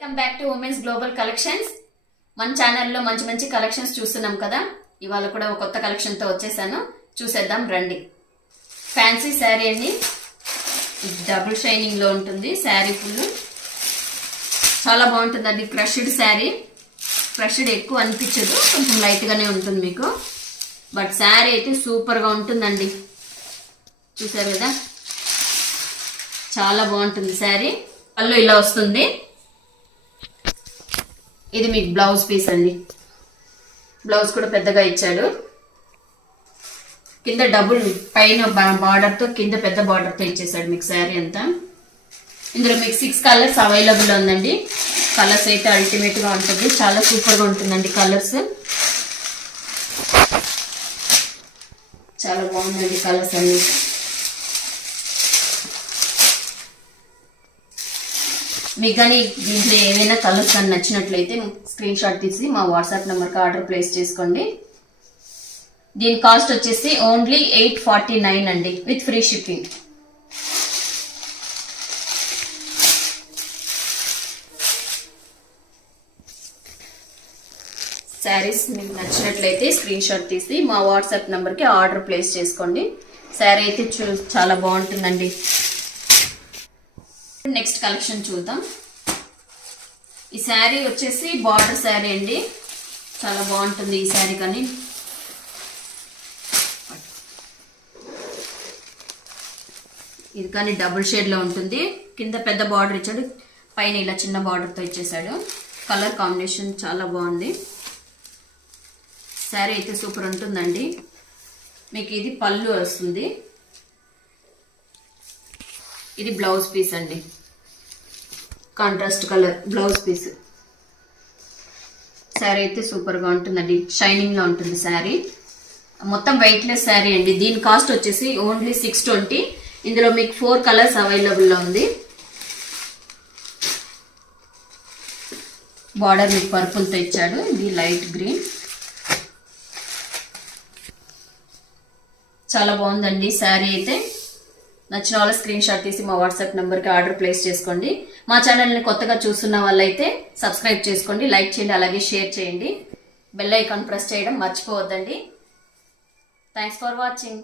Welcome back to women's global collections. మన ఛానల్లో మంచి మంచి కలెక్షన్స్ చూస్తున్నాం కదా. ఇవాళ కూడా ఒక కొత్త కలెక్షన్తో వచ్చేసాను, చూసేద్దాం రండి. ఫ్యాన్సీ శారీ అండి, డబుల్ షైనింగ్లో ఉంటుంది శారీ. ఫుల్ చాలా బాగుంటుందండి. క్రష్డ్ శారీ, క్రష్డ్ ఎక్కువ అనిపించదు, కొంచెం లైట్గానే ఉంటుంది మీకు. బట్ శారీ అయితే సూపర్గా ఉంటుందండి. చూసారు కదా, చాలా బాగుంటుంది శారీ. పళ్ళు ఇలా వస్తుంది. ఇది మీకు బ్లౌజ్ పీస్ అండి. బ్లౌజ్ కూడా పెద్దగా ఇచ్చాడు. కింద డబుల్, పైన బార్డర్తో కింద పెద్ద బార్డర్తో ఇచ్చేసాడు మీకు శారీ అంతా. ఇందులో మీకు 6 కలర్స్ అవైలబుల్ ఉందండి. కలర్స్ అయితే అల్టిమేట్గా ఉంటుంది, చాలా సూపర్గా ఉంటుందండి. కలర్స్ చాలా బాగుందండి కలర్స్ అన్ని. మీకు కానీ దీంట్లో ఏవైనా కలర్స్ కానీ నచ్చినట్లయితే స్క్రీన్ షాట్ తీసి మా వాట్సాప్ నెంబర్కి ఆర్డర్ ప్లేస్ చేసుకోండి. దీని కాస్ట్ వచ్చేసి ఓన్లీ 849 అండి, విత్ ఫ్రీ షిప్పింగ్. శారీస్ మీకు నచ్చినట్లయితే స్క్రీన్ షాట్ తీసి మా వాట్సాప్ నెంబర్కి ఆర్డర్ ప్లేస్ చేసుకోండి. శారీ అయితే చాలా బాగుంటుందండి. నెక్స్ట్ కలెక్షన్ చూద్దాం. ఈ శారీ వచ్చేసి బార్డర్ శారీ అండి, చాలా బాగుంటుంది ఈ శారీ. కానీ ఇది కానీ డబుల్ షేడ్లో ఉంటుంది. కింద పెద్ద బార్డర్ ఇచ్చాడు, పైన ఇలా చిన్న బార్డర్తో ఇచ్చేసాడు. కలర్ కాంబినేషన్ చాలా బాగుంది. శారీ అయితే సూపర్ ఉంటుందండి. మీకు ఇది పళ్ళు వస్తుంది. ఇది బ్లౌజ్ పీస్ అండి, contrast colour blouse piece. Sari అయితే సూపర్గా ఉంటుందండి, షైనింగ్లో ఉంటుంది శారీ. మొత్తం వెయిట్లెస్ శారీ అండి. దీని కాస్ట్ వచ్చేసి ఓన్లీ 620. ఇందులో మీకు 4 కలర్స్ అవైలబుల్లో ఉంది. బార్డర్ మీకు పర్పుల్తో ఇచ్చాడు. ఇది లైట్ గ్రీన్. చాలా బాగుందండి శారీ అయితే. నచ్చిన వాళ్ళ స్క్రీన్ షాట్ తీసి మా వాట్సాప్ నెంబర్కి ఆర్డర్ ప్లేస్ చేసుకోండి. మా ఛానల్ని కొత్తగా చూస్తున్న వాళ్ళైతే సబ్స్క్రైబ్ చేసుకోండి, లైక్ చేయండి, అలాగే షేర్ చేయండి. బెల్ ఐకాన్ ప్రెస్ చేయడం మర్చిపోవద్దండి. Thanks for watching.